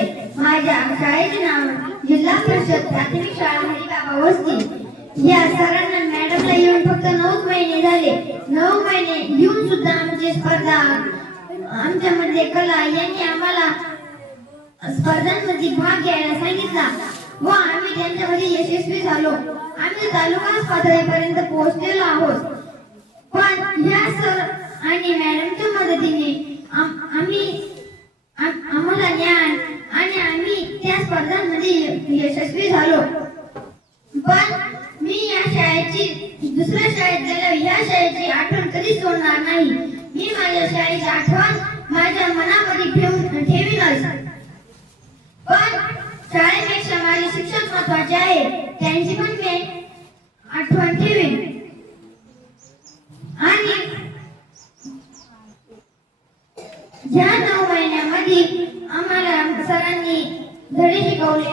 झाले. माझ्या शाळेचे नाव जिल्हा परिषद प्राथमिक शाळा हरिबाबा वस्ती. या सरांना मॅडमला येऊन फक्त 9 महिने झाले. 9 महिने येऊन सुद्धा आमची स्पर्धा, आमच्यामध्ये कला यांनी आम्हाला स्पर्धांमध्ये भाग घ्यायला सांगितला व आम्ही त्यांच्यामध्ये यशस्वी झालो. आम्ही तालुका पातळीपर्यंत पोहोचलेलो आहोत. पण या सर आणि मॅडमच्या मदतीने आम्हाला ज्ञान आणि आम्ही त्या स्पर्धांमध्ये यशस्वी झालो. पण मी या शाळेची, दुसऱ्या शाळेत गेल्यावर या शाळेची आठवण कधीच सोडणार नाही. मी माझ्या शाळेची आठवण माझ्या मनामध्ये ठेवीनच. पण शाळेपेक्षा माझे शिक्षक महत्त्वाचे आहे, त्यांची पण मी आठवण ठेवीन. आणि या 9 महिन्यामध्ये आम्हाला सरांनी धडे शिकवले,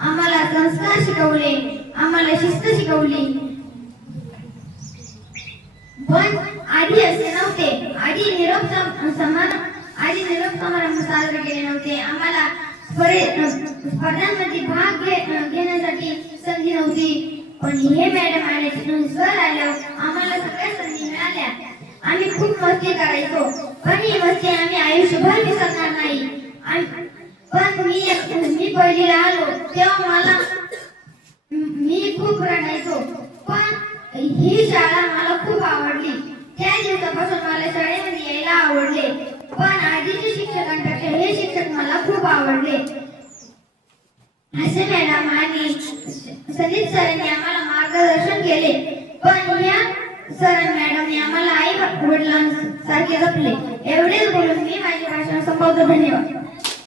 आम्हाला संस्कार शिकवले, आम्हाला शिस्त शिकवली. पण आधी असे नव्हते. आधी निरोप समारंभ साजरे केले नव्हते. आम्हाला स्पर्धांमध्ये भाग घेण्यासाठी संधी नव्हती. पण हे मॅडम आले, सर आल्यावर आम्हाला सगळ्या संधी मिळाल्या. आम्ही खूप मस्ती करायचो, पण ही मस्ती आम्ही आयुष्यभर विसरणार नाही. पण मी पहिलीला आलो तेव्हा मी खूप रडायचो. पण ही शाळा मला खूप आवडली. त्या दिवसापासून मला शाळेमध्ये यायला आवडले. पण आधीच्या शिक्षकांपेक्षा हे शिक्षक मला खूप आवडले. असे मॅडम आणि संदीप सरांनी आम्हाला मार्गदर्शन केले. पण या सर मॅडमने आम्हाला आई वडिलांसारखे जपले. एवढेच बोलून मी माझे भाषण संपवतो. धन्यवाद.